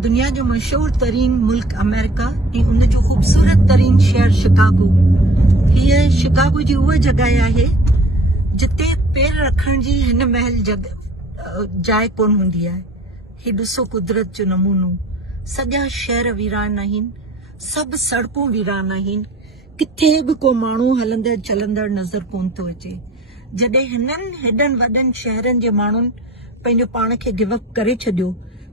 दुनिया जो मशहूर तरीन मुल्क अमेरिका ऐं उन जो खूबसूरत तरीन शहर शिकागो। हीअ शिकागो जी उहा जॻह आहे जिते पेर रखण जी हिन महल जाइ कोन हूंदी आहे। ही ॾिसो कुदरत जो नमूनो। सॼा शहर वीरान आहिनि, सभु सड़कूं वीरान आहिनि, किथे बि को माण्हू हलंदड़ चलंदड़ नज़र कोन थो अचे। जॾहिं हिननि हेॾनि वॾनि शहरनि जे माण्हुनि पंहिंजो पाण खे गिव अप करे छॾियो,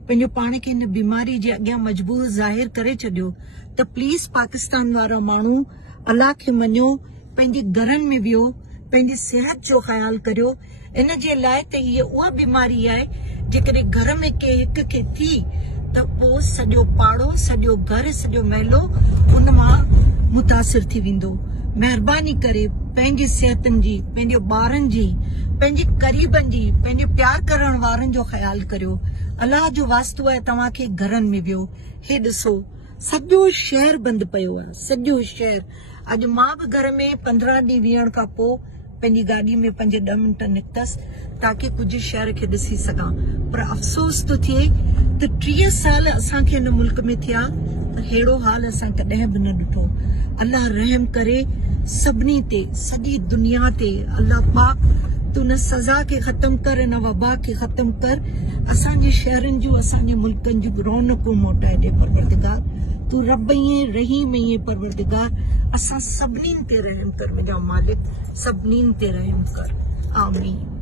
पंहिंजो पाण खे हिन बीमारी जे अॻियां मजबूर ज़ाहिर करे छॾियो, त प्लीज़ पाकिस्तान वारा माण्हू अलाह खे मञो, पंहिंजे घरनि में वियो, पंहिंजी सिहत जो ख़्यालु करियो। इन जे लाइ त हीअ उहा बीमारी आहे जेकॾहिं घर में के हिक खे थी त पोइ सॼो पाड़ो, सॼो घर, सॼो महलो उन मां मुतासिर थी वेंदो। महिरबानी करे पंहिंजी सिहतनि जी, पंहिंजे ॿारनि जी, पंहिंजे क़रीबनि जी, पंहिंजे प्यार करण वारनि जो ख़्यालु करियो। अलाह जो वास्तो आहे तव्हांखे घरनि में वियो। हे ॾिसो सॼो शहर बंदि पियो आहे, सॼो शहर। अॼु मां बि घर में 15 ॾींहं विहण खां पोइ पंहिंजी गाॾी में 5-10 मिंट निकितसि ताकी कुझु शहर खे ॾिसी सघां। पर अफ़सोस थो थिए त 30 साल असांखे हिन मुल्क में थिया, पर अहिड़ो हाल असां कॾहिं बि न ॾिठो। अलाह रहम करे सभिनी ते, सॼी दुनिया ते। अलाह पाक तू न सज़ा खे ख़तम कर, न वबा खे ख़तम कर। असांजे शहरनि जूं, असांजे मुल्कनि जूं रौनकूं मोटाए ॾे परवरदिगार। तू रब ईं रहीम ईं परवरदिगार। असां सभिनीनि ते रहम कर मुंहिंजा मालिक, सभिनीनि ते रहम कर। आमीन।